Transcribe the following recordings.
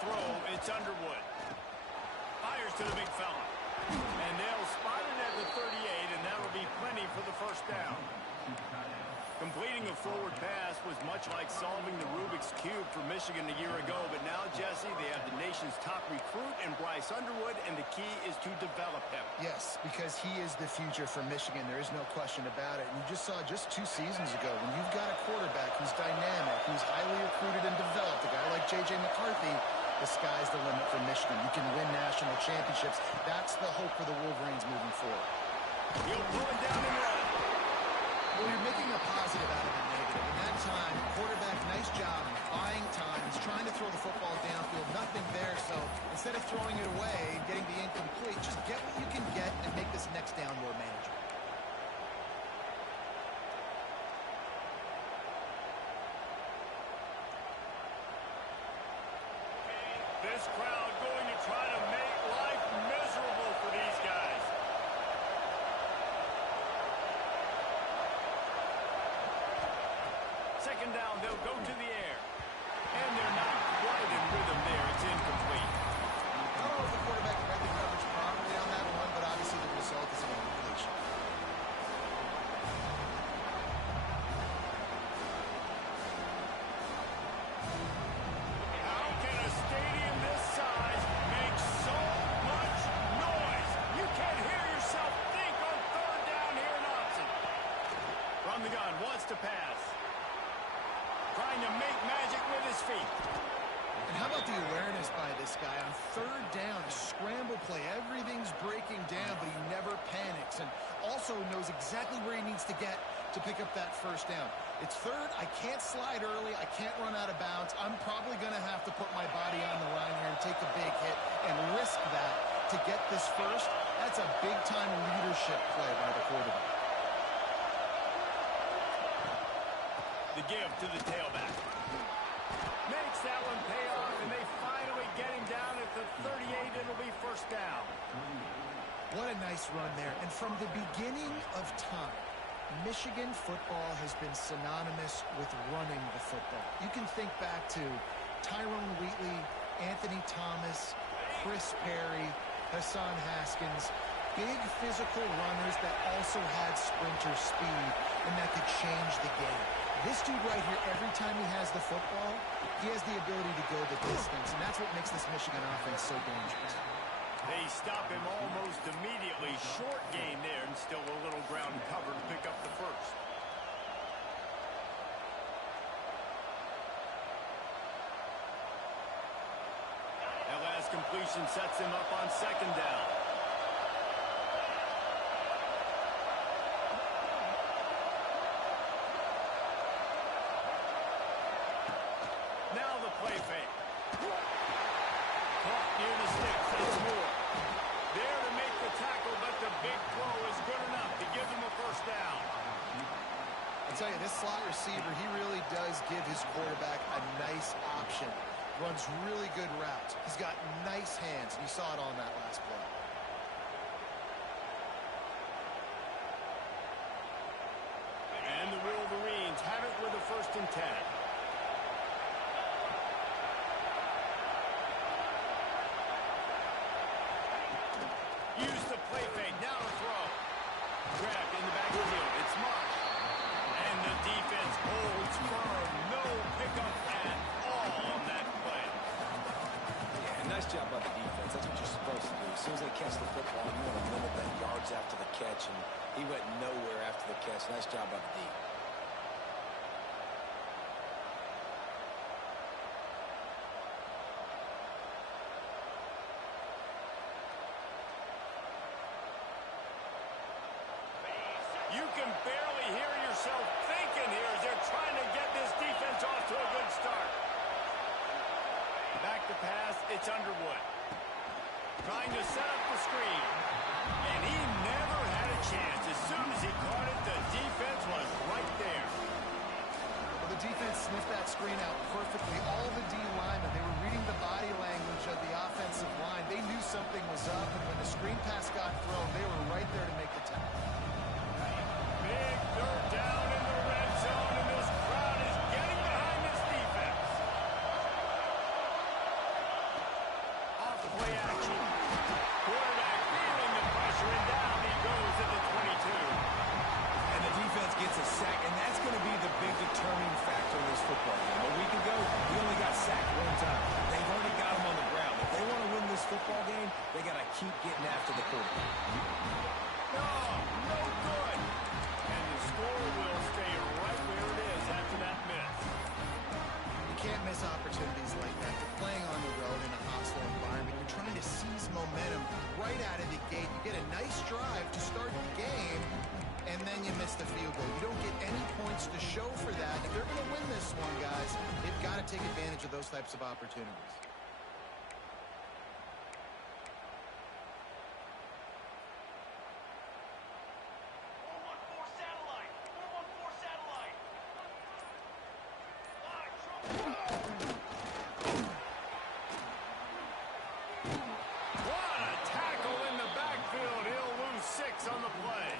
throw, it's Underwood. Fires to the big fella. And they'll spot it at the 38, and that'll be plenty for the first down. Completing a forward pass was much like solving the Rubik's Cube for Michigan a year ago, but now, Jesse, they have the nation's top recruit in Bryce Underwood, and the key is to develop him. Yes, because he is the future for Michigan. There is no question about it. And you just saw just 2 seasons ago, when you've got a quarterback who's dynamic, who's highly recruited and developed, a guy like J.J. McCarthy, the sky's the limit for Michigan. You can win national championships. That's the hope for the Wolverines moving forward. He'll pull it down and run. Well, you're making a positive out of a negative. In that time, quarterback, nice job buying time. He's trying to throw the football downfield. Nothing there, so instead of throwing it away and getting the incomplete, just get what you can get and make this next down more manageable. This crowd going to try to make life miserable for these guys. Second down, they'll go to the air. And they're not quite in rhythm there. It's incomplete. I don't know if the quarterback read the coverage properly on that one, but obviously the result is an incompletion. How can a stadium this size make so much noise? You can't hear yourself think on third down here in Austin. From the gun, wants to pass. Trying to make magic with his feet. And how about the awareness by this guy on third down, a scramble play. Everything's breaking down, but he never panics and also knows exactly where he needs to get to pick up that first down. It's third. I can't slide early. I can't run out of bounds. I'm probably going to have to put my body on the line here and take a big hit and risk that to get this first. That's a big-time leadership play by the quarterback. The give to the tailback. Makes that one pay off, and they finally get him down at the 38. It'll be first down. What a nice run there. And from the beginning of time, Michigan football has been synonymous with running the football. You can think back to Tyrone Wheatley, Anthony Thomas, Chris Perry, Hassan Haskins. Big physical runners that also had sprinter speed and that could change the game. This dude right here, every time he has the football, he has the ability to go the distance, and that's what makes this Michigan offense so dangerous. They stop him almost immediately. Short gain there, and still a little ground cover to pick up the first. That last completion sets him up on second down. Now the play fake. Caught near the sticks. It's Moore. There to make the tackle, but the big throw is good enough to give them a first down. I'll tell you, this slot receiver, he really does give his quarterback a nice option. Runs really good routes. He's got nice hands, and you saw it on that last play. And the Wolverines have it with a 1st and 10. Use the play fake. Now to throw. Grabbed in the backfield. It's Marsh. And the defense holds firm. No pickup at all on that play. Yeah, nice job by the defense. That's what you're supposed to do. As soon as they catch the football, you want to limit that yards after the catch, and he went nowhere after the catch. Nice job by the D. You can barely hear yourself thinking here as they're trying to get this defense off to a good start. Back to pass, it's Underwood. Trying to set up the screen. And he never had a chance. As soon as he caught it, the defense was right there. Well, the defense sniffed that screen out perfectly. All the D linemen, they were reading the body language of the offensive line. They knew something was up, and when the screen pass got thrown, they were right there to make the tackle. Big third down in the red zone, and this crowd is getting behind this defense. one, guys. They've got to take advantage of those types of opportunities. What a tackle in the backfield. He'll lose 6 on the play.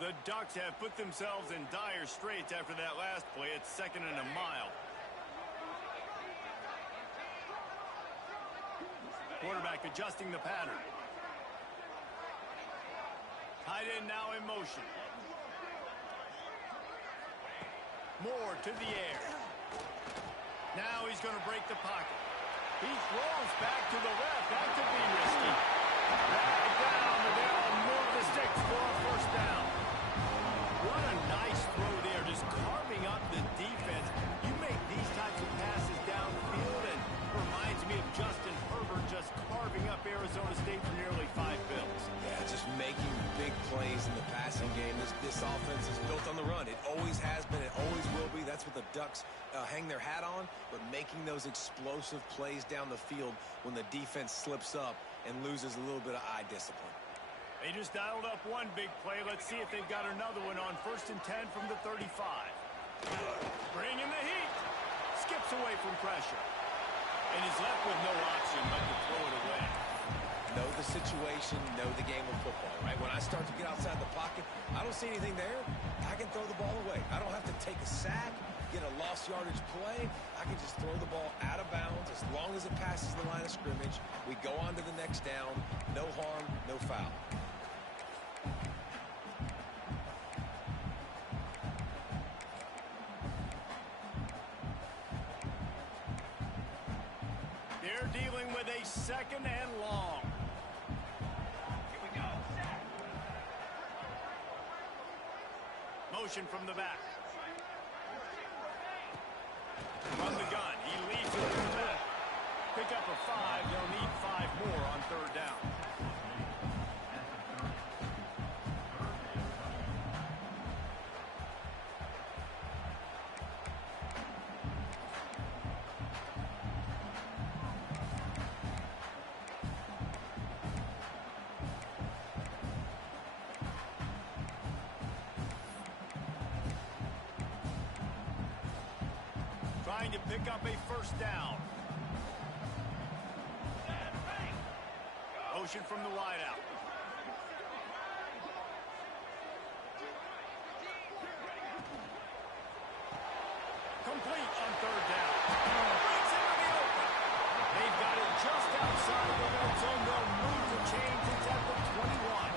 The Ducks have put themselves in dire straits after that last play. It's 2nd and a mile. Quarterback adjusting the pattern. Tight end now in motion. Moore to the air. Now he's going to break the pocket. He throws back to the left. That could be risky. Back down, but they'll move the sticks for a first down. What a nice throw there, just carving up the defense. You make these types of passes downfield, and it reminds me of Justin Herbert just carving up Arizona State for nearly 5 bills. Yeah, just making big plays in the passing game. This offense is built on the run. It always has been. It always will be. That's what the Ducks hang their hat on, but making those explosive plays down the field when the defense slips up and loses a little bit of eye discipline. They just dialed up one big play. Let's see if they've got another one on 1st and 10 from the 35. Bringing the heat. Skips away from pressure. And he's left with no option but to throw it away. Know the situation, know the game of football, right? When I start to get outside the pocket, I don't see anything there. I can throw the ball away. I don't have to take a sack, get a lost yardage play. I can just throw the ball out of bounds as long as it passes the line of scrimmage. We go on to the next down. No harm, no foul. They're dealing with a 2nd and long. Here we go. Motion from the back. From the gun. He leads it to the back. Pick up a 5. They'll need 5 more on 3rd down. Trying to pick up a 1st down. Motion from the wideout. Complete on 3rd down. Brings into the open. They've got it just outside of the red zone. They'll move the chains. It's at the 21.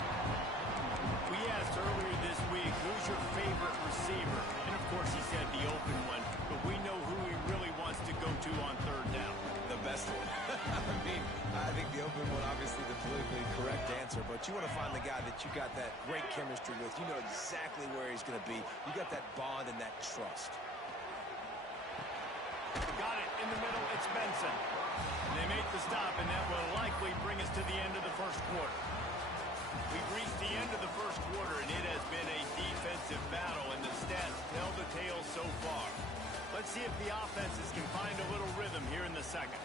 We asked earlier this week, who's your favorite receiver? And of course he said the open one, but we know who he really wants to go to on 3rd down. The best one. I think the open one, obviously the politically correct answer, but you want to find the guy that you got that great chemistry with. You know exactly where he's going to be. You got that bond and that trust. Got it in the middle. It's Benson. They make the stop, and that will likely bring us to the end of the 1st quarter. We've reached the end of the 1st quarter, and it has been a defensive battle, and the stats tell the tale so far. Let's see if the offenses can find a little rhythm here in the 2nd.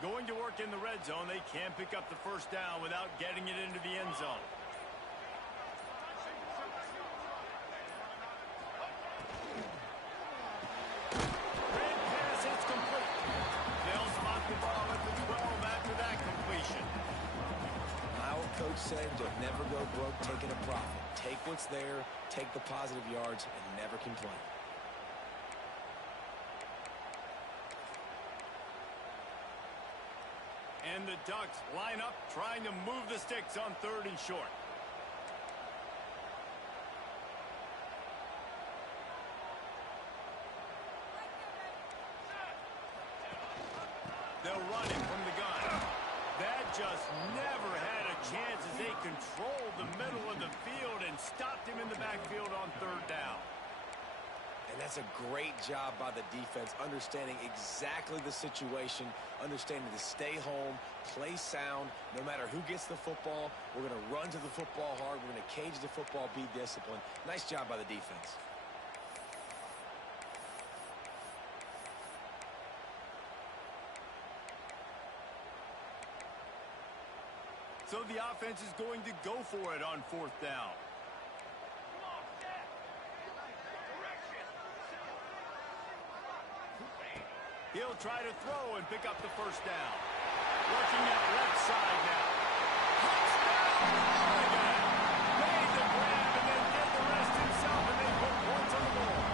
Going to work in the red zone. They can't pick up the 1st down without getting it into the end zone. Red pass, it's complete. They'll spot the ball at the 12 after that completion. My old coach said, you'll never go broke taking a profit. Take what's there, take the positive yards, and never complain. And the Ducks line up, trying to move the sticks on 3rd and short. They'll run him from the gun. That just never had a chance as they controlled the middle of the field and stopped him in the backfield on third down. And that's a great job by the defense, understanding exactly the situation, understanding to stay home, play sound. No matter who gets the football, we're going to run to the football hard. We're going to cage the football, be disciplined. Nice job by the defense. So the offense is going to go for it on fourth down. He'll try to throw and pick up the first down. Working at left side now. Touchdown, Oregon! Made the grab and then did the rest himself, and they put points on the board.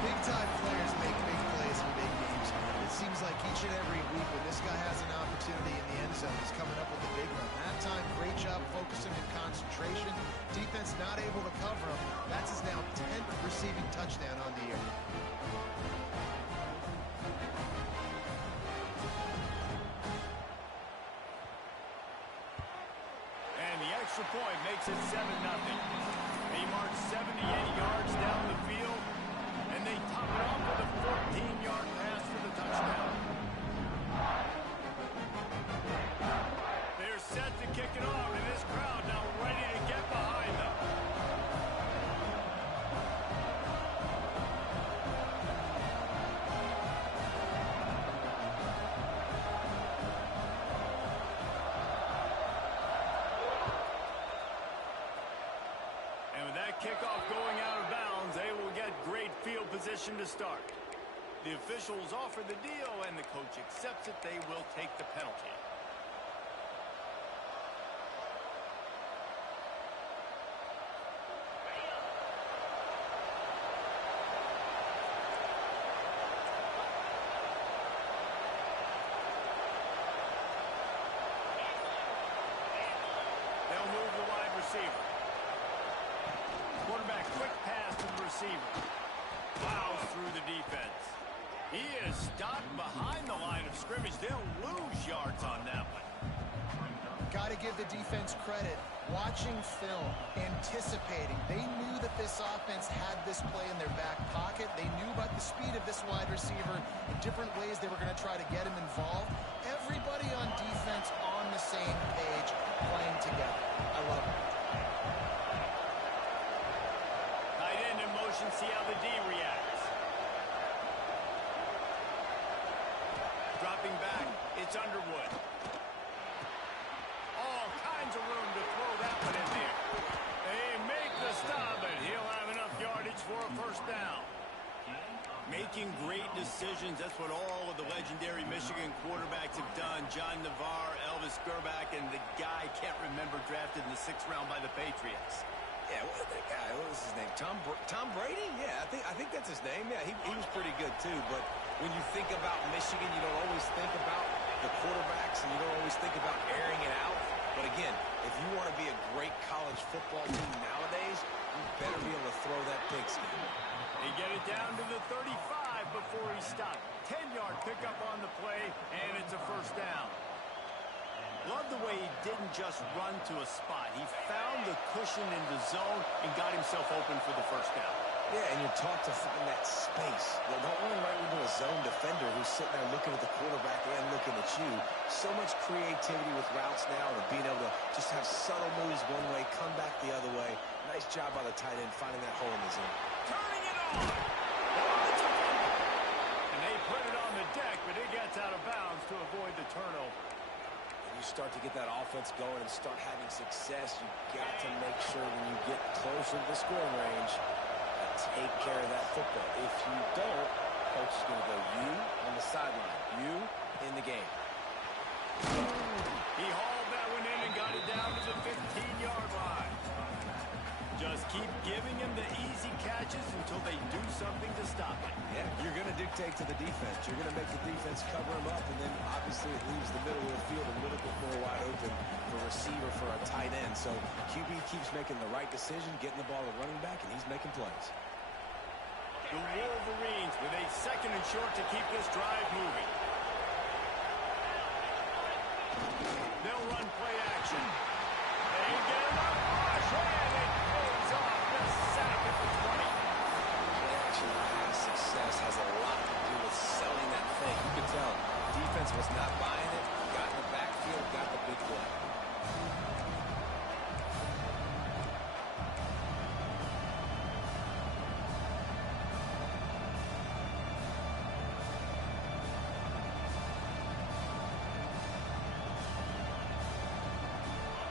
Big-time players make big plays in big games. It seems like each and every week when this guy has an opportunity in the end zone, he's coming up with a big one. That time, great job focusing and concentration. Defense not able to cover him. That's his now 10th receiving touchdown on the year. Extra point makes it 7-0. They march 78 yards down the field, and they top it off with a 14-yard pass for the touchdown. They're set to kick it off, and this crowd now ready to get behind them. Kickoff going out of bounds. They will get great field position to start. The officials offer the deal, and the coach accepts it. They will take the penalty. They'll move the wide receiver. Quarterback, quick pass to the receiver. Plows through the defense. He is stopped behind the line of scrimmage. They'll lose yards on that one. Got to give the defense credit. Watching film, anticipating. They knew that this offense had this play in their back pocket. They knew about the speed of this wide receiver, the different ways they were going to try to get him involved. Everybody on defense on the same page, playing together. I love it. See how the D reacts. Dropping back, it's Underwood. All kinds of room to throw that one in there. They make the stop, and he'll have enough yardage for a first down. Making great decisions, that's what all of the legendary Michigan quarterbacks have done. John Navarre, Elvis Gerbach, and the guy, can't remember, drafted in the 6th round by the Patriots. Yeah, what that guy? What was his name? Tom Brady? Yeah, I think that's his name. Yeah, he was pretty good too. But when you think about Michigan, you don't always think about the quarterbacks, and you don't always think about airing it out. But again, if you want to be a great college football team nowadays, you better be able to throw that pigskin. They get it down to the 35 before he stopped. 10-yard pickup on the play, and it's a first down. Love the way he didn't just run to a spot. He found the cushion in the zone and got himself open for the first down. Yeah, and you're taught to find that space. Don't run right into a zone defender who's sitting there looking at the quarterback and looking at you. So much creativity with routes now and being able to just have subtle moves one way, come back the other way. Nice job by the tight end finding that hole in the zone. Turning it on! And they put it on the deck, but it gets out of bounds to avoid the turnover. You start to get that offense going and start having success, you've got to make sure when you get closer to the scoring range, take care of that football. If you don't, coach is going to go you on the sideline, you in the game. He hauled that one in and got it down to the 15-yard line. Just keep giving him the easy catches until they do something to stop it. Yeah, you're going to dictate to the defense. You're going to make the defense cover him up, and then obviously it leaves the middle of the field a little bit more wide open for receiver, for a tight end. So QB keeps making the right decision, getting the ball to running back, and he's making plays. The Wolverines with a 2nd and short to keep this drive moving. They'll run play action. They get him up, rush, and it goes off the sack at the 20. Play action pass success has a lot to do with selling that thing. You could tell defense was not buying it. Got in the backfield, got the big play.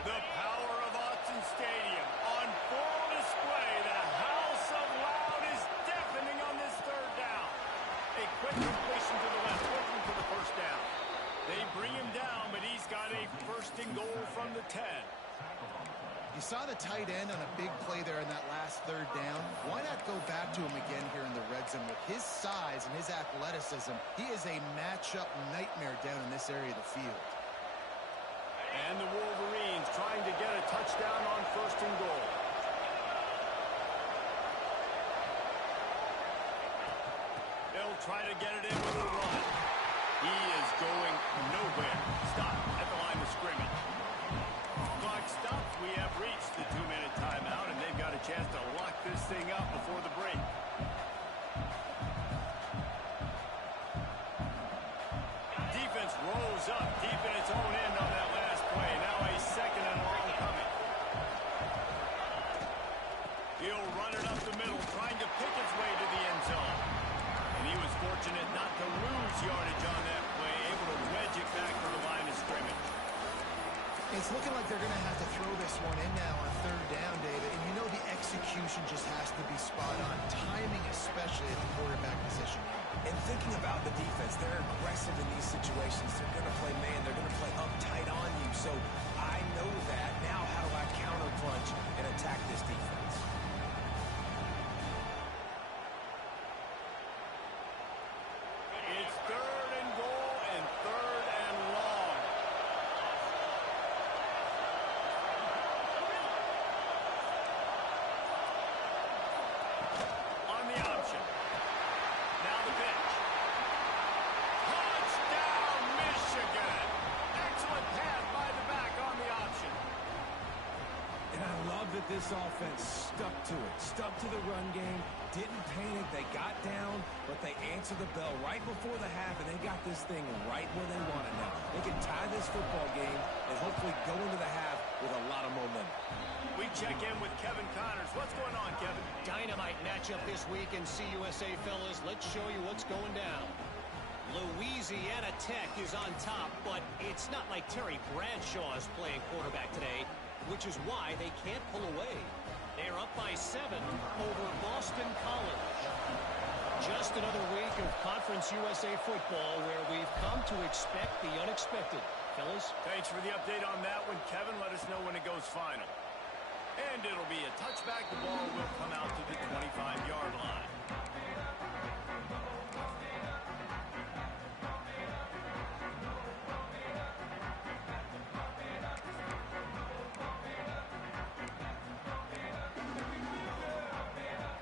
The power of Autzen Stadium on full display. The house of loud is deafening on this third down. A quick completion to the left, looking for the first down. They bring him down, but he's got a first and goal from the 10. You saw the tight end on a big play there in that last third down. Why not go back to him again here in the red zone? With his size and his athleticism, he is a matchup nightmare down in this area of the field. And the Wolverines trying to get a touchdown on first and goal. They'll try to get it in with a run. He is going nowhere. Stop at the line of scrimmage. Clock stops. We have reached the 2-minute timeout, and they've got a chance to lock this thing up before the break. Defense rolls up deep in its own end on that last play. Now a second and long coming. He'll run it up the middle, trying to pick its way to the end zone. And he was fortunate not to lose yardage on that play, able to wedge it back to the line of scrimmage. It's looking like they're going to have to throw this one in now on third down, David. And you know the execution just has to be spot on. Timing, especially at the quarterback position. And thinking about the defense, they're aggressive in these situations. They're going to play man. They're going to play uptight on you. So I know that. Now how do I counterpunch and attack this defense? It's third and goal and third and long. On the option. Now the pitch. Touchdown, Michigan. Excellent pass by the back on the option. And I love that this offense stuck to it. Stuck to the run game. Didn't panic. They got down, but they answered the bell right before the half, and they got this thing right where they want it now. They can tie this football game and hopefully go into the half with a lot of momentum. We check in with Kevin Connors. What's going on, Kevin? Dynamite matchup this week in CUSA, fellas. Let's show you what's going down. Louisiana Tech is on top, but it's not like Terry Bradshaw is playing quarterback today, which is why they can't pull away. They're up by 7 over Boston College. Just another week of Conference USA football where we've come to expect the unexpected. Fellas? Thanks for the update on that one, Kevin. Let us know when it goes final. And it'll be a touchback. The ball will come out to the 25-yard line.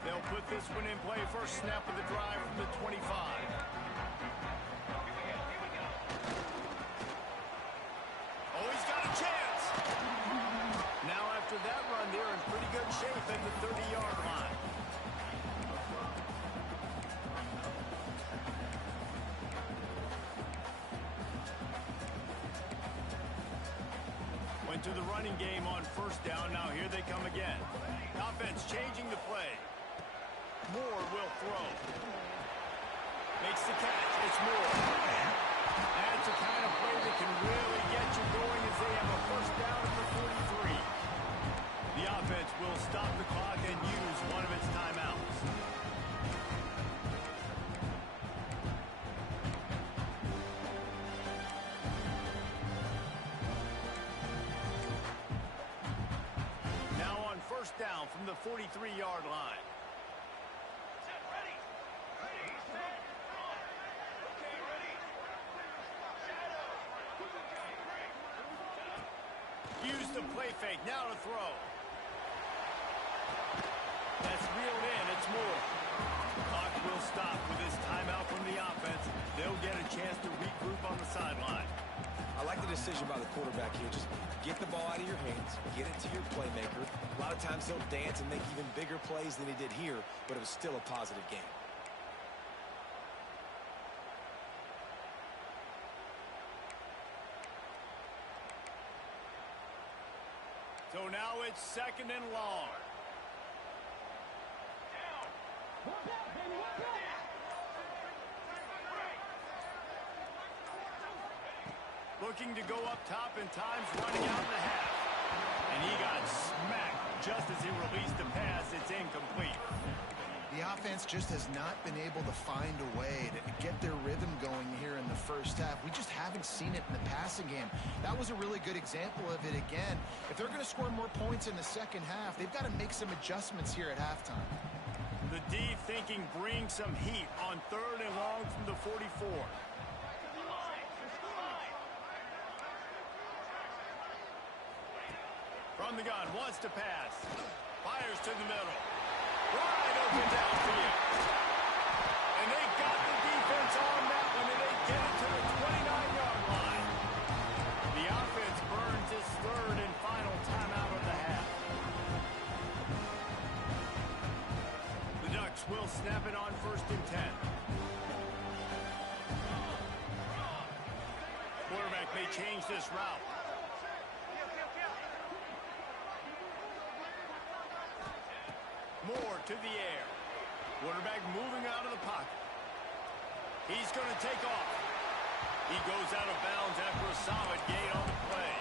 They'll put this one in play. First snap of the drive from the 25. Oh, he's got a chance. Now after that run, they're in pretty good shape at the 30-yard line. Went to the running game on first down. Now here they come again. Offense changing the play. Moore will throw. Makes the catch. It's Moore. That's the kind of play that can really get you going as they have a first down at the 43. The offense will stop the clock and use one of its timeouts. Now on first down from the 43-yard line. Use the play fake. Now to throw. That's reeled in. It's Moore. Clock will stop with this timeout from the offense. They'll get a chance to regroup on the sideline. I like the decision by the quarterback here. Just get the ball out of your hands, get it to your playmaker. A lot of times he'll dance and make even bigger plays than he did here, but it was still a positive game. So now it's 2nd and long. Looking to go up top in times running out in the half. And he got smacked just as he released the pass. It's incomplete. The offense just has not been able to find a way to get their rhythm going here in the first half. We just haven't seen it in the passing game. That was a really good example of it again. If they're going to score more points in the second half, they've got to make some adjustments here at halftime. The D thinking bring some heat on 3rd and long from the 44. From the gun, wants to pass. Fires to the middle. Wide open downfield. And they got the defense on that one, and they get it to the 29-yard line. The offense burns its 3rd and final timeout of the half. The Ducks will snap it on 1st and 10. Quarterback may change this route. Moore to the air. Quarterback moving out of the pocket. He's going to take off. He goes out of bounds after a solid gain on the play.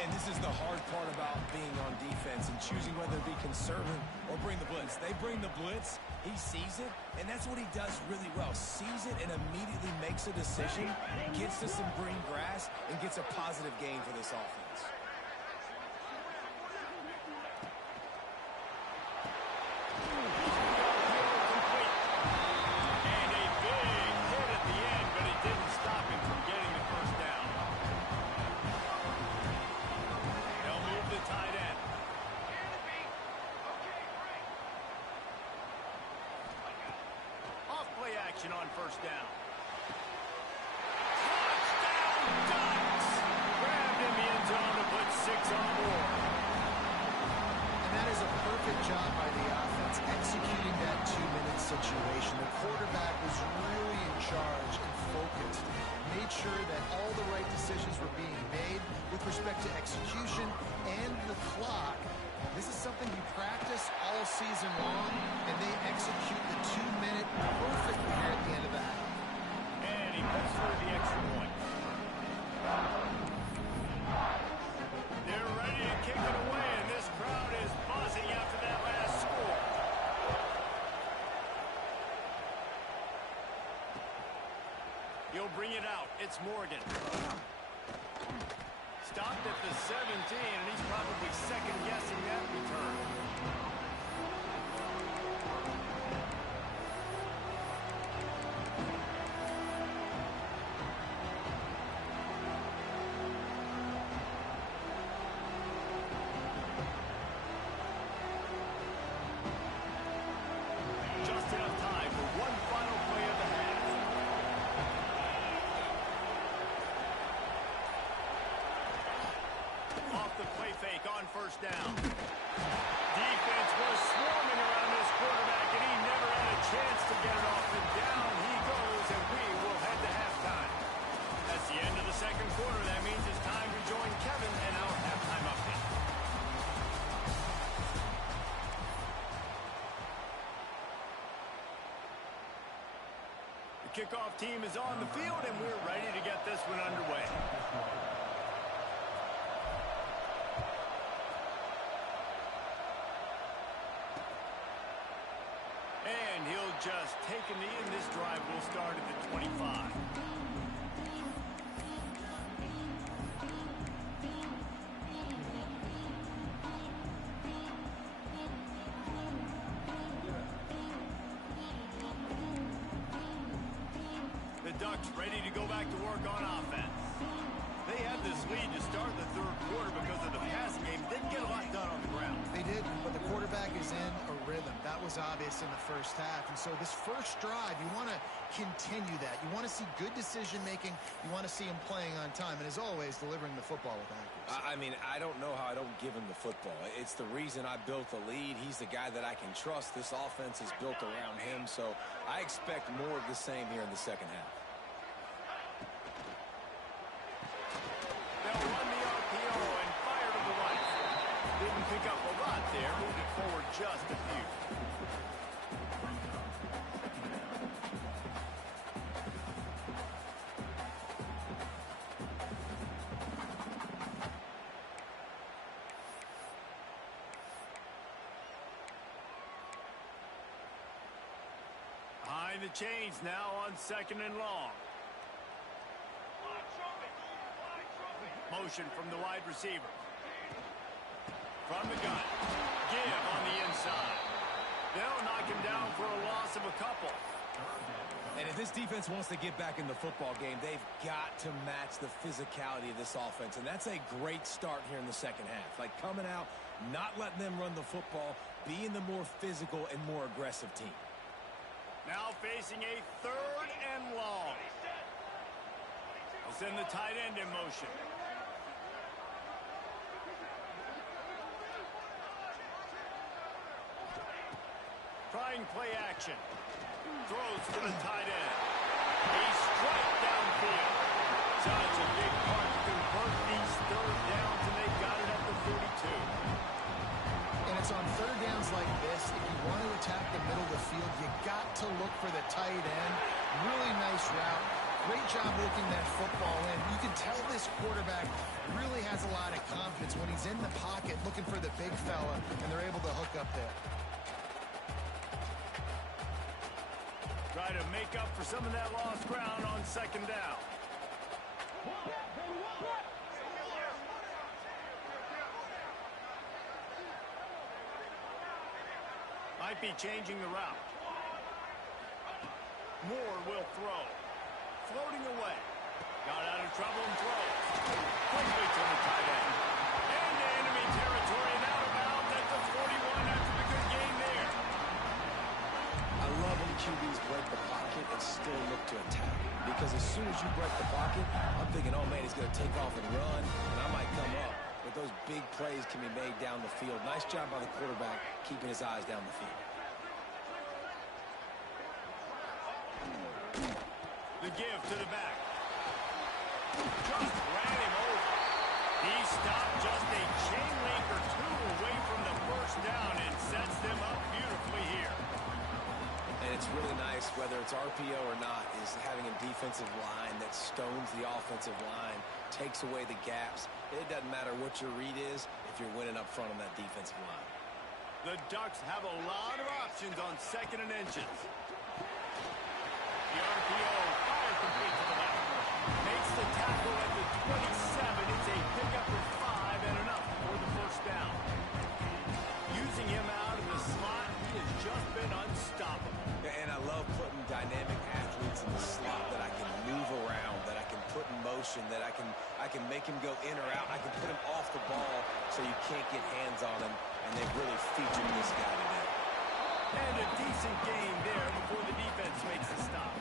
And this is the hard part about being on defense and choosing whether to be conservative or bring the blitz. They bring the blitz, he sees it, and that's what he does really well. Sees it and immediately makes a decision, gets to some green grass, and gets a positive gain for this offense. On 1st down. Touchdown, Ducks! Grabbed in the end zone to put 6 on the board. And that is a perfect job by the offense, executing that 2-minute situation. The quarterback was really in charge and focused. Made sure that all the right decisions were being made with respect to execution and the clock. This is something you practice all season long, and they execute the 2-minute perfectly here at the end of the half. And he puts through the extra point. They're ready to kick it away, and this crowd is buzzing after that last score. He'll bring it out. It's Morgan. Stopped at the 17, and he's probably second-guessing that return. Just enough time for one final play of the half. Off the play fake on 1st down. Defense was swarming around this quarterback, and he never had a chance to get it off. And down he goes, and we will head to halftime. That's the end of the 2nd quarter. That means it's time to join Kevin and our halftime update. The kickoff team is on the field, and we're ready to get this one underway. And he'll just take a knee, and this drive will start at the 25. The Ducks ready to go back to work on offense. They had this lead to start the 3rd quarter because of the passing game. Didn't get a lot done on the ground. They did, but the quarterback is in a rhythm. That was obvious in the first half. And so this first drive, you want to continue that. You want to see good decision-making. You want to see him playing on time. And as always, delivering the football with accuracy. I mean, I don't know how I don't give him the football. It's the reason I built the lead. He's the guy that I can trust. This offense is built around him. So I expect more of the same here in the second half. They'll run the RPO and fire to the right. Didn't pick up a lot there. Moved it forward just a few. Behind the chains now on 2nd and long. Motion from the wide receiver. From the gun. Give on the inside. They'll knock him down for a loss of a couple. And if this defense wants to get back in the football game, they've got to match the physicality of this offense. And that's a great start here in the second half. Like coming out, not letting them run the football, being the more physical and more aggressive team. Now facing a 3rd and long. They'll send the tight end in motion. Trying play action. Throws to the tight end. A strike downfield. Such a big part to convert these 3rd downs, and they got it at the 42. And it's on 3rd downs like this. If you want to attack the middle of the field, you got to look for the tight end. Really nice route. Great job working that football in. You can tell this quarterback really has a lot of confidence when he's in the pocket looking for the big fella, and they're able to hook up there. Try to make up for some of that lost ground on 2nd down. Might be changing the route. Moore will throw. Floating away. Got out of trouble and throws. Quickly to the tight end. Into enemy territory and out of bounds at the 41 after the good game there. I love when QBs break the pocket and still look to attack. Because as soon as you break the pocket, I'm thinking, oh man, he's going to take off and run, and I might come up. But those big plays can be made down the field. Nice job by the quarterback keeping his eyes down the field. The give to the back. Just ran him over. He stopped just a chain link or two away from the 1st down and sets them up beautifully here. And it's really nice, whether it's RPO or not, is having a defensive line that stones the offensive line, takes away the gaps. It doesn't matter what your read is if you're winning up front on that defensive line. The Ducks have a lot of options on 2nd and inches. The RPO fire complete to the left. Makes the tackle at the 27. It's a pickup of 5 and enough for the 1st down. Using him out of the slot, he has just been unstoppable. And I love putting dynamic athletes in the slot that I can move around, that I can put in motion, that I can make him go in or out. I can put him off the ball so you can't get hands on him, and they've really featured this guy today. And a decent gain there before the defense makes the stop.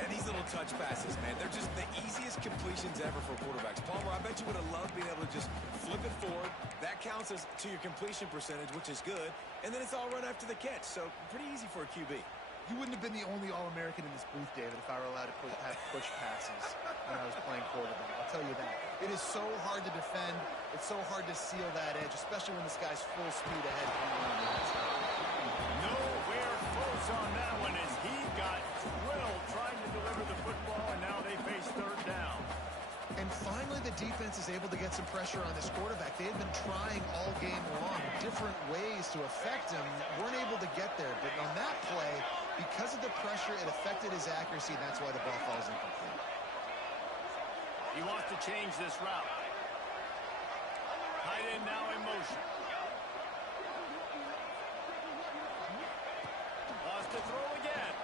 And these little touch passes, man, they're just the easiest completions ever for quarterbacks. Palmer, I bet you would have loved being able to just flip it forward. That counts as to your completion percentage, which is good. And then it's all run after the catch, so pretty easy for a QB. You wouldn't have been the only All-American in this booth, David, if I were allowed to have push passes when I was playing quarterback. I'll tell you that. It is so hard to defend. It's so hard to seal that edge, especially when this guy's full speed ahead coming on the outside. Nowhere close on that one as he got drilled trying to deliver the football, and now they face 3rd down. And finally, the defense is able to get some pressure on this quarterback. They had been trying all game long different ways to affect him. Weren't able to get there. But on that play, because of the pressure, it affected his accuracy, and that's why the ball falls incomplete. He wants to change this route. Tight end now in motion. Lost to throw again.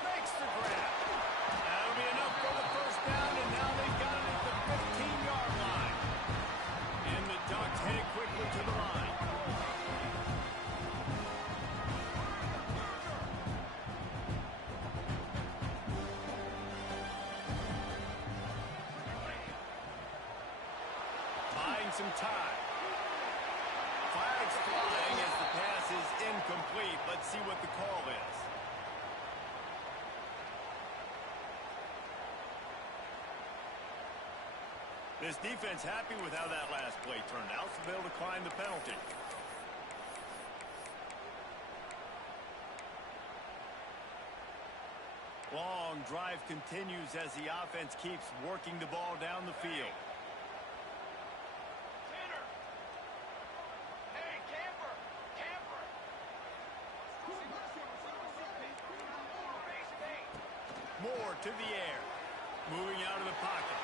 Makes the grab. That'll be enough for the 1st down, and now they've got it at the 15-yard line. And the Ducks headed quickly to the line. buying some time. Flags flying as the pass is incomplete. Let's see what the call is. This defense happy with how that last play turned out, so they'll decline the penalty. Long drive continues as the offense keeps working the ball down the field. Moore to the air. Moving out of the pocket.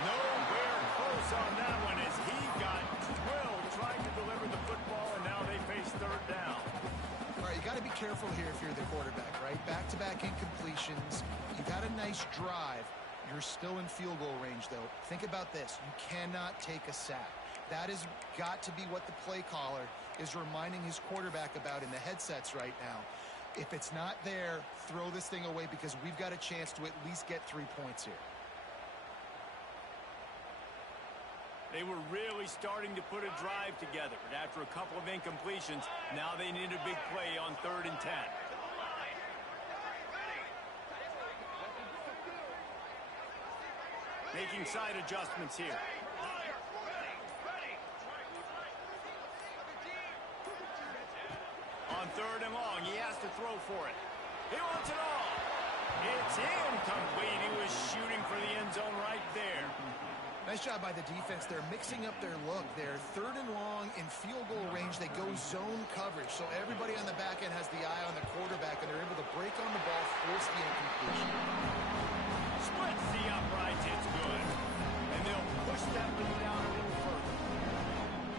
Nowhere close on that one as he got drilled trying to deliver the football, and now they face third down. All right, you got to be careful here if you're the quarterback, right? Back-to-back incompletions. You've had a nice drive. You're still in field goal range, though. Think about this. You cannot take a sack. That has got to be what the play caller is reminding his quarterback about in the headsets right now. If it's not there, throw this thing away because we've got a chance to at least get 3 points here. They were really starting to put a drive together, but after a couple of incompletions, now they need a big play on 3rd and 10. Making side adjustments here. On 3rd and long, he has to throw for it. He wants it all. It's incomplete. He was shooting for the end zone right there. Nice job by the defense. They're mixing up their look. They're 3rd and long in field goal range. They go zone coverage. So everybody on the back end has the eye on the quarterback, and they're able to break on the ball, force the incompletion. Splits the uprights. It's good. And they'll push that lead down a little further.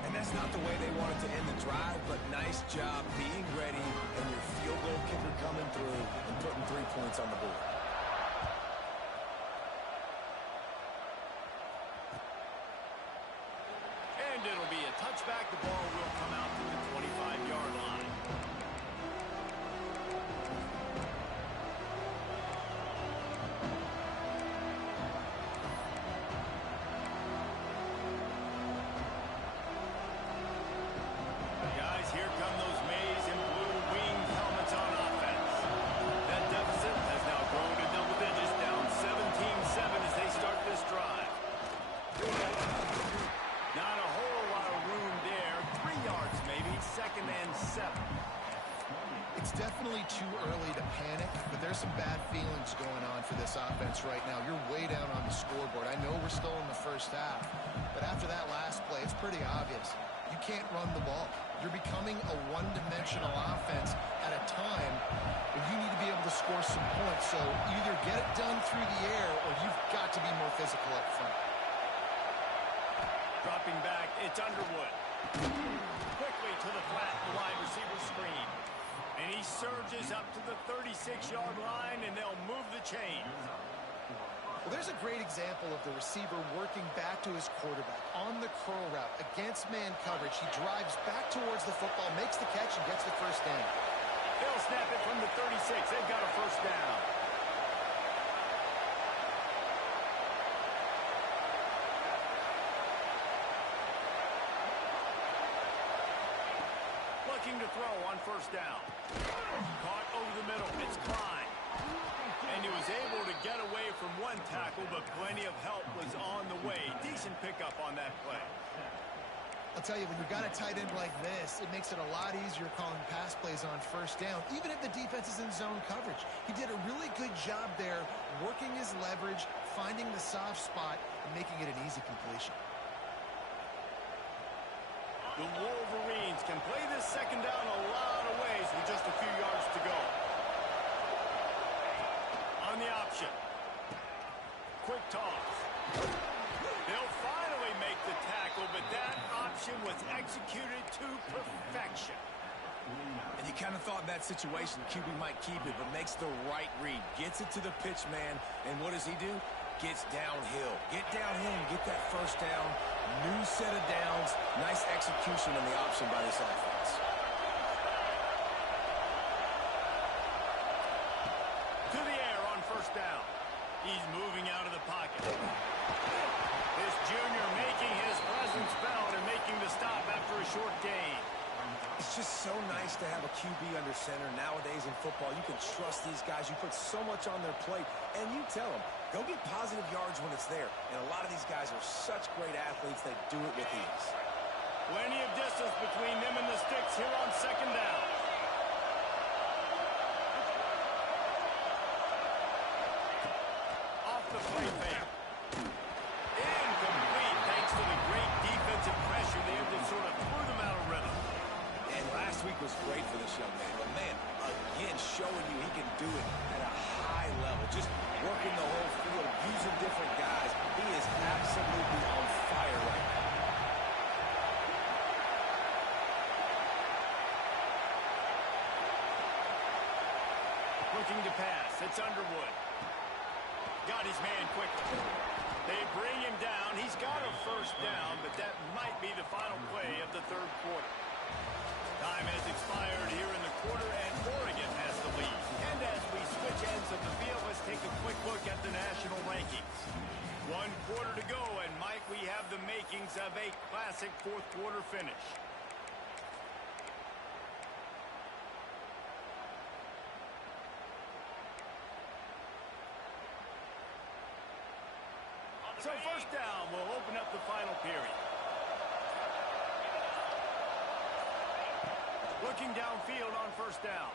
And that's not the way they wanted to end the drive, but nice job being ready and your field goal kicker coming through and putting 3 points on the board. And it'll be a touchback. The ball will come out to the 25-yard line. Guys, here come those maize and blue winged helmets on offense. That deficit has now grown to double digits, down 17-7 as they start this drive. Not a whole lot of room there. 3 yards maybe, 2nd and 7. It's definitely too early to panic, but there's some bad feelings going on for this offense right now. You're way down on the scoreboard. I know we're still in the first half, but after that last play, it's pretty obvious. You can't run the ball. You're becoming a one-dimensional offense at a time when you need to be able to score some points. So either get it done through the air or you've got to be more physical up front. Dropping back, it's Underwood. Quickly to the flat, the wide receiver screen. And he surges up to the 36-yard line, and they'll move the chain. Well, there's a great example of the receiver working back to his quarterback on the curl route against man coverage. He drives back towards the football, makes the catch, and gets the first down. They'll snap it from the 36. They've got a first down. Looking to throw on first down. Caught over the middle. It's Klein. And he was able to get away from one tackle, but plenty of help was on the way. Decent pickup on that play. I'll tell you, when you've got a tight end like this, it makes it a lot easier calling pass plays on first down, even if the defense is in zone coverage. He did a really good job there, working his leverage, finding the soft spot, and making it an easy completion. The Wolverines can play this second down a lot of ways with just a few yards to go. On the option. Quick toss. They'll finally make the tackle, but that option was executed to perfection. And you kind of thought in that situation QB might keep it, but makes the right read. Gets it to the pitch man, and what does he do? Gets downhill. Get downhill and get that first down. New set of downs. Nice execution on the option by this offense. To the air on first down. He's moving out of the pocket. This junior making his presence felt and making the stop after a short gain. It's just so nice to have a QB under center. Nowadays in football, you can trust these guys. You put so much on their plate, and you tell them, go get positive yards when it's there. And a lot of these guys are such great athletes, they do it with ease. Plenty of distance between them and the sticks here on second down. Off the play fake. Incomplete thanks to the great defensive pressure there that sort of threw them out of rhythm. And last week was great for this young man. But, man, again, showing you he can do it at a high level. Just working the whole field, using different guys. He is absolutely on fire right now. Looking to pass. It's Underwood. Got his man quickly. They bring him down. He's got a first down, but that might be the final play of the third quarter. Time has expired here in the quarter, and Oregon has the lead. And as we switch ends of the field, let's take a quick look at the national rankings. 1 quarter to go, and Mike, we have the makings of a classic fourth quarter finish. So first down will open up the final period. Looking downfield on first down.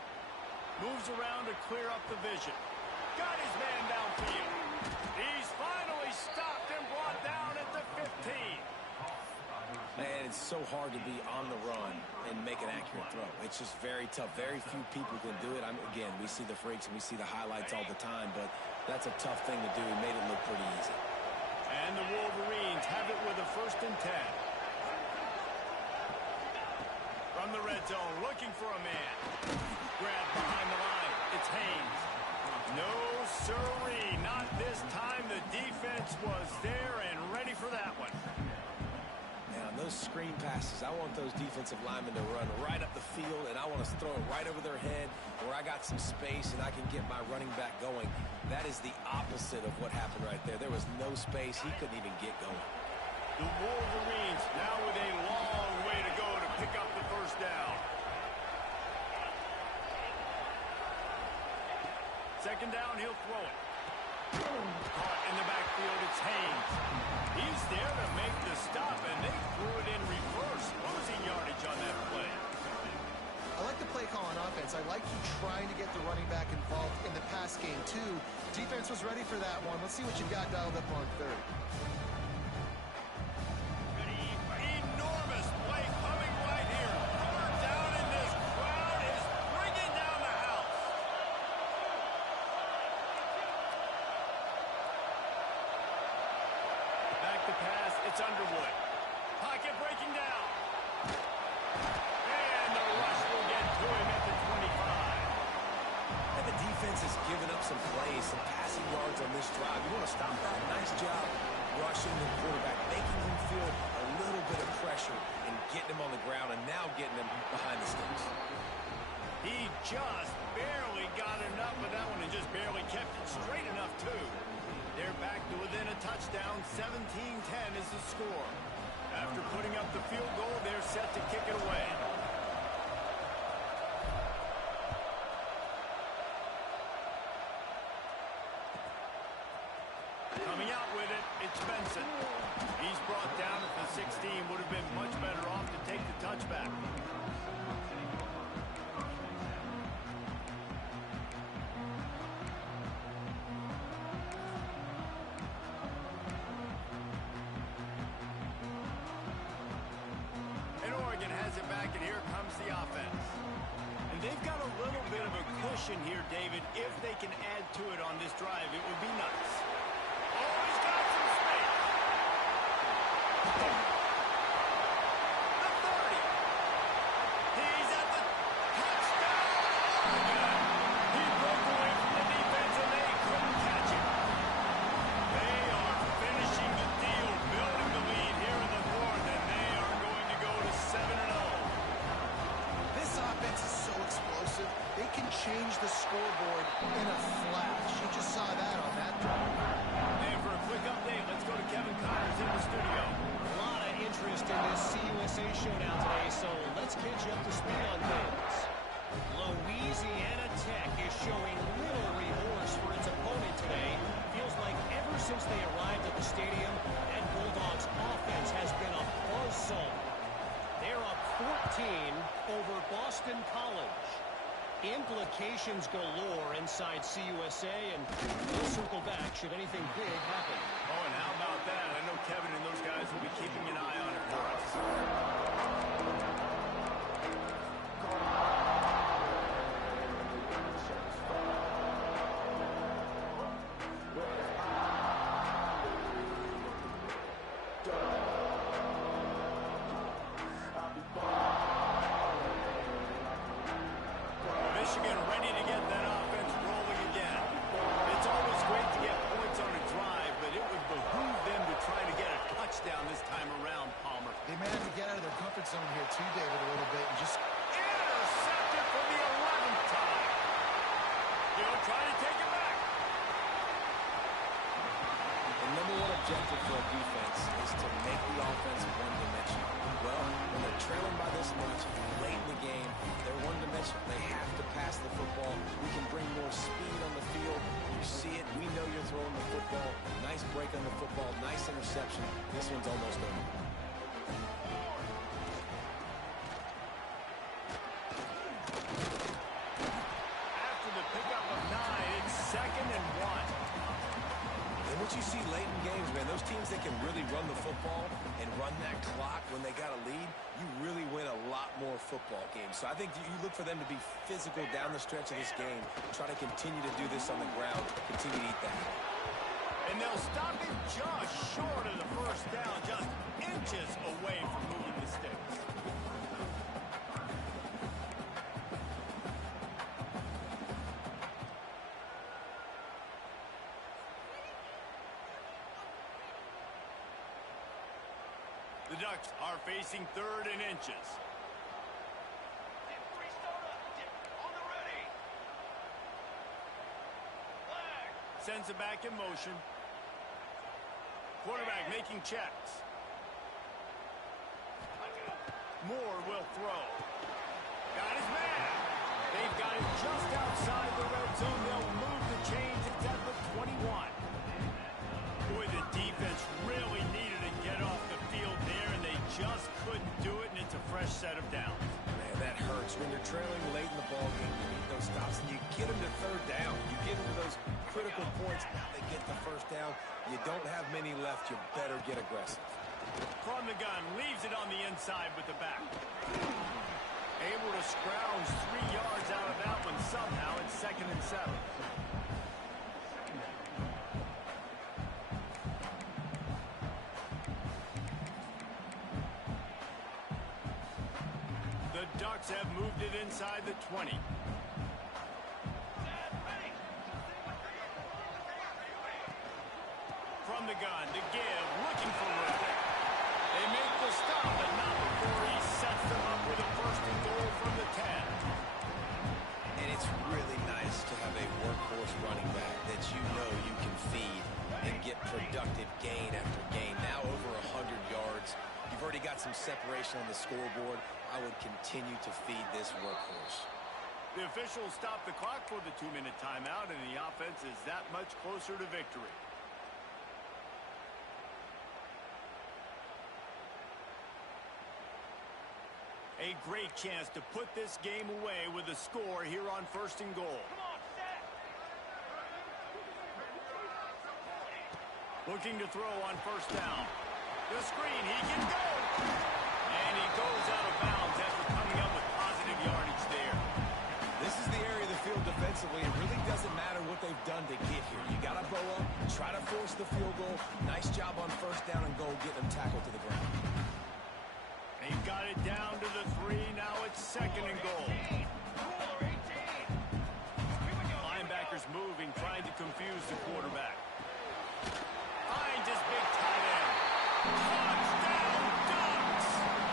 Moves around to clear up the vision. Got his man downfield. He's finally stopped and brought down at the 15. Man, it's so hard to be on the run and make an accurate throw. It's just very tough. Very few people can do it. Again, we see the freaks and we see the highlights all the time, but that's a tough thing to do. He made it look pretty easy. And the Wolverines have it with a 1st and 10. From the red zone, looking for a man. Grab behind the line. It's Haynes. No siree, not this time. The defense was there and ready for that one. Now, those screen passes, I want those defensive linemen to run right up the field, and I want to throw it right over their head where I got some space and I can get my running back going. That is the opposite of what happened right there. There was no space. He couldn't even get going. The Wolverines now with a long way to go to pick up the first down. Second down, he'll throw it. Caught in the backfield, it's Haynes. He's there to make the stop, and they threw it in reverse, losing yardage on that play. I like the play call on offense. I like you trying to get the running back involved in the pass game, too. Defense was ready for that one. Let's see what you've got dialed up on third. Enormous play coming right here. Third down, and this crowd is bringing down the house. Back to pass, it's Underwood. Pocket breaking down. And the rush will get to him at the 25. And the defense has given up some plays, some passing yards on this drive. You want to stop that? Nice job rushing the quarterback, making him feel a little bit of pressure and getting him on the ground and now getting him behind the sticks. He just barely got enough of that one and just barely kept it straight enough, too. They're back to within a touchdown. 17-10 is the score. After putting up the field goal, they're set to kick it away. Coming out with it, it's Benson. He's brought down at the 16. Would have been much better off to take the touchback. And Oregon has it back, and here comes the offense. And they've got a little bit of a cushion here, David. If they can add to it on this drive, it would be nice. Oh, he's got some space. The 30. He's at the touchdown. Oregon. He broke away from the defense, and they couldn't catch him. They are finishing the deal, building the lead here in the fourth, and they are going to go to 7-0. This offense is so explosive, they can change the scoreboard in a flash. You just saw that on that drive. interest in this CUSA showdown today, so let's catch you up to speed on things. Louisiana Tech is showing little remorse for its opponent today. Feels like ever since they arrived at the stadium, that Bulldogs offense has been a buzzsaw. They're up 14 over Boston College. Implications galore inside CUSA, and we'll circle back should anything big happen. Oh, and how about that? I know Kevin and those guys will be keeping an eye on it for us. Michigan ready to get that offense rolling again. It's always great to get points on a drive, but it would behoove them to try to get a touchdown this time around, Palmer. They may have to get out of their comfort zone here too, David, a little bit and just... Intercepted for the 11th time. He'll try to take it back. The number one objective for a defense is to make the offense one-dimensional. Well, when they're trailing by this much, late in the game, they're one-dimensional. They have to pass the football. We can bring more speed on the field. You see it. We know you're throwing the football. Nice break on the football. Nice interception. This one's almost over. After the pickup of 9, it's 2nd and 1. And what you see late in games, man, those teams that can really run the football and run that clock when they got a lead, you really win a lot more football games. So I think you look for them to be physical down the stretch of this game, try to continue to do this on the ground, continue to eat that. And they'll stop it just short of the first down, just inches away from moving the sticks. The Ducks are facing 3rd and inches. Sends it back in motion. Quarterback making checks. Moore will throw. Got his man. They've got it just outside the red zone. They'll move the chains. It's at the 21. Boy, the defense really needed to get off the field there, and they just couldn't do it, and it's a fresh set of downs. Man, that hurts. When you're trailing late in the ball game, you need those stops, and you get them to 3rd down. You get them to those critical points. Now they get the 1st down. You don't have many left. You better get aggressive. From the gun, leaves it on the inside with the back. Able to scrounge 3 yards out of that one somehow. It's 2nd and 7. The Ducks have moved it inside the 20. From the gun, to give, looking for room. They make the stop, but not before he sets them up with a 1st and goal from the 10. And it's really nice to have a workhorse running back that you know you can feed and get productive gain after gain. Now over 100 yards. You've already got some separation on the scoreboard. I would continue to feed this workhorse. The officials stop the clock for the 2-minute timeout, and the offense is that much closer to victory. A great chance to put this game away with a score here on 1st and goal. Looking to throw on 1st down. The screen, he can go! And he goes out of bounds after coming up with positive yardage there. This is the area of the field defensively. It really doesn't matter what they've done to get here. You got to bow up, try to force the field goal. Nice job on 1st down and goal, getting them tackled to the ground. They've got it down to the 3. Now it's 2nd and goal. Linebackers moving, trying to confuse the quarterback. Finds his big tight end. Touchdown, Ducks!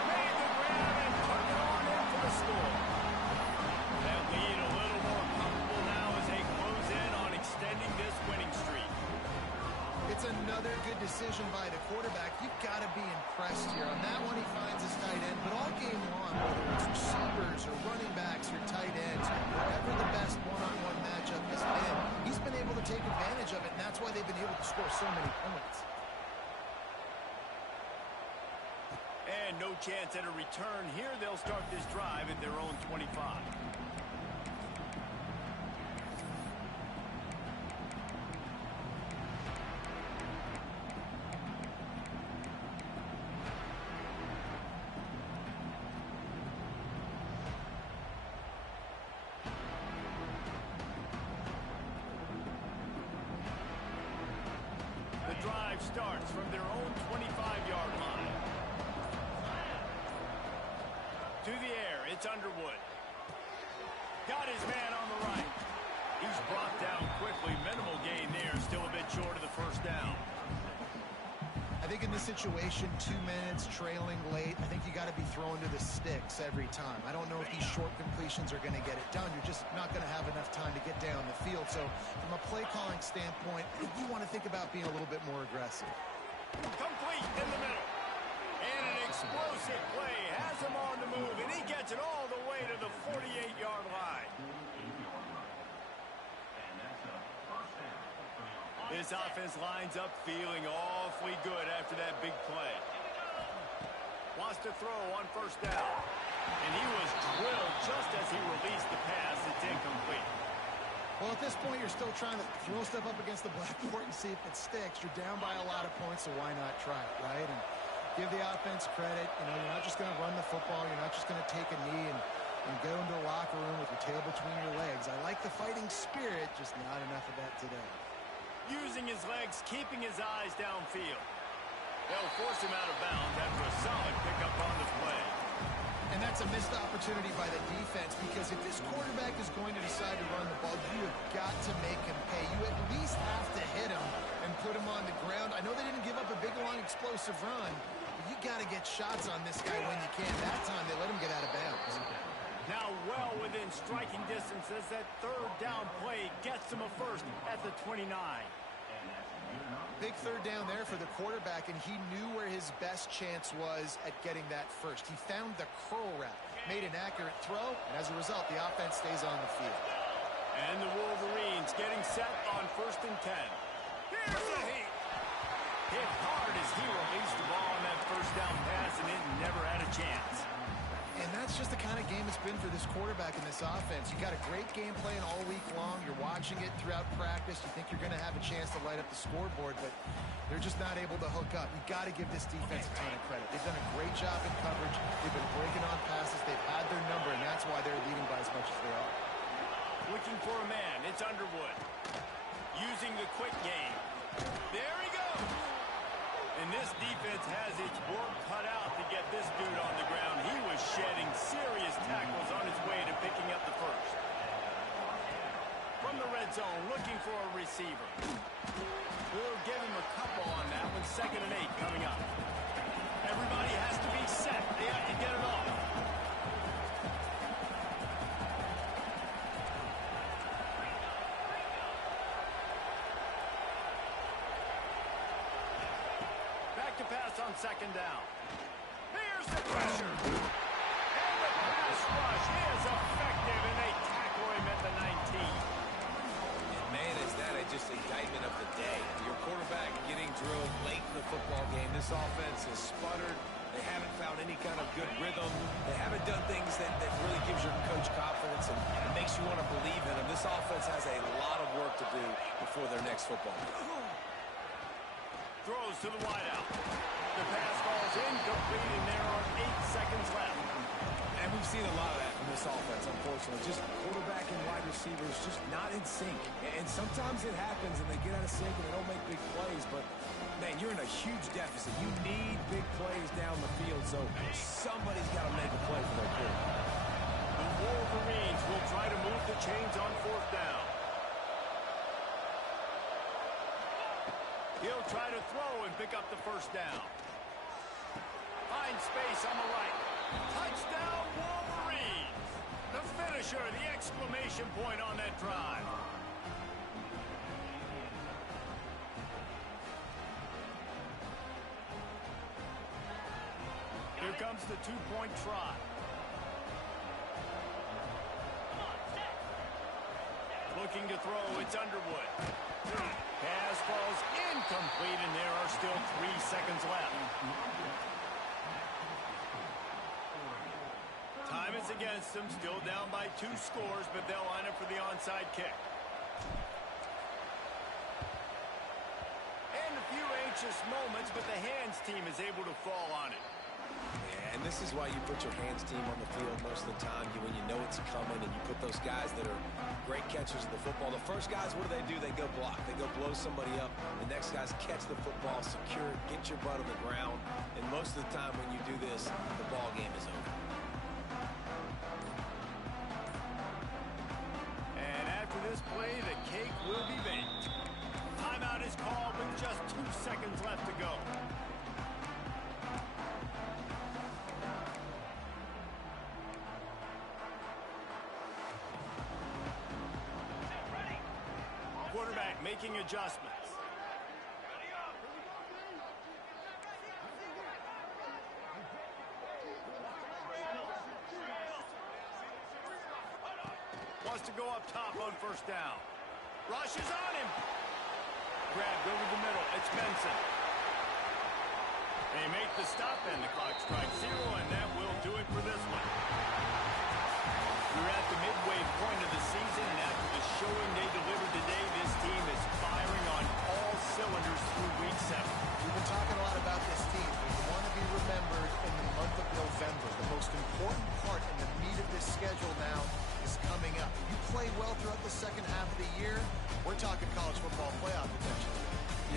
Made the grab and took it on in for the score. That lead a little more comfortable now as they close in on extending this winning streak. It's another good decision by the quarterback. You've got to be impressed here. On that one, he finds his tight end. But all game long, whether it's receivers or running backs or tight ends, wherever the best one-on-one matchup has been, he's been able to take advantage of it, and that's why they've been able to score so many points. And no chance at a return here. They'll start this drive at their own 25. The drive starts from their own 25-yard line. To the air, it's Underwood. Got his man on the right. He's brought down quickly. Minimal gain there. Still a bit short of the first down. I think in this situation, 2 minutes, trailing late, I think you got to be throwing to the sticks every time. I don't know if these short completions are going to get it done. You're just not going to have enough time to get down the field. So from a play calling standpoint, you want to think about being a little bit more aggressive. Complete in the middle. And an explosive play has him on the move, and he gets it all the way to the 48-yard line. This offense lines up feeling awfully good after that big play. Wants to throw on first down. And he was drilled just as he released the pass. It's incomplete. Well, at this point, you're still trying to throw stuff up against the blackboard and see if it sticks. You're down by a lot of points, so why not try it, right? And give the offense credit. You know, you're not just going to run the football. You're not just going to take a knee and go into the locker room with your tail between your legs. I like the fighting spirit, just not enough of that today. Using his legs, keeping his eyes downfield. They'll force him out of bounds after a solid pickup on the play. And that's a missed opportunity by the defense, because if this quarterback is going to decide to run the ball, you have got to make him pay. You at least have to hit him and put him on the ground. I know they didn't give up a big, long, explosive run, but you got to get shots on this guy when you can. That time, they let him get out of bounds. Now well within striking distance as that third down play gets him a first at the 29. Big third down there for the quarterback, and he knew where his best chance was at getting that first. He found the curl route, made an accurate throw, and as a result, the offense stays on the field. And the Wolverines getting set on 1st and 10. Here's a heat. Hit hard as he released the ball on that first down pass, and it never had a chance. And that's just the kind of game it's been for this quarterback in this offense. You got a great game plan all week long. You're watching it throughout practice. You think you're going to have a chance to light up the scoreboard, but they're just not able to hook up. You got to give this defense a ton of credit. They've done a great job in coverage. They've been breaking on passes. They've had their number, and that's why they're leading by as much as they are. Looking for a man. It's Underwood. Using the quick game. There he goes. And this defense has its work cut out to get this dude on the ground. He was shedding serious tackles on his way to picking up the first. From the red zone, looking for a receiver. We'll give him a couple on that one. 2nd and 8 coming up. Everybody has to be set. They have to get it off. To pass on 2nd down. Here's the pressure. And the pass rush is effective, and they tackle him at the 19. And man, is that just indictment of the day. Your quarterback getting drilled late in the football game. This offense has sputtered. They haven't found any kind of good rhythm. They haven't done things that really gives your coach confidence and makes you want to believe in them. This offense has a lot of work to do before their next football game. Throws to the wideout. The pass falls incomplete, and there are 8 seconds left. And we've seen a lot of that from this offense, unfortunately. Just quarterback and wide receivers just not in sync. And sometimes it happens, and they get out of sync, and they don't make big plays. But, man, you're in a huge deficit. You need big plays down the field, so somebody's got to make a play for their quarterback. The Wolverines will try to move the chains on 4th down. He'll try to throw and pick up the first down. Finds space on the right. Touchdown, Wolverines! The finisher, the exclamation point on that drive. starts the two-point try. Looking to throw, it's Underwood. Pass falls incomplete, and there are still 3 seconds left. Time is against them, still down by 2 scores, but they'll line up for the onside kick. And a few anxious moments, but the hands team is able to fall on it. Yeah, and this is why you put your hands team on the field most of the time. When you know it's coming, and you put those guys that are great catchers of the football. The first guys, what do? They go block. They go blow somebody up. The next guys catch the football, secure it, get your butt on the ground. And most of the time when you do this, the ball game is over. And after this play, the cake will be baked. Timeout is called with just 2 seconds left to go. Quarterback making adjustments. Wants to go up top on first down. Rush is on him. Grabbed over the middle. It's Benson. They make the stop, and the clock strikes 0, and that will do it for this one. We're at the midway point of the season, and after the showing they delivered today, this team is firing on all cylinders through week 7. We've been talking a lot about this team. They want to be remembered in the month of November. The most important part in the meat of this schedule now is coming up. You play well throughout the second half of the year, we're talking college football playoff potential.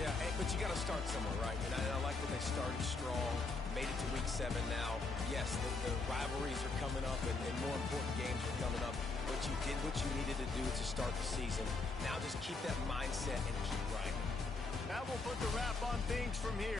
Yeah, but you got to start somewhere, right? And I like that they started strong, made it to week 7 now. Yes, the rivalries are coming up, and more important games are coming up. But you did what you needed to do to start the season. Now just keep that mindset and keep grinding. That will put the wrap on things from here.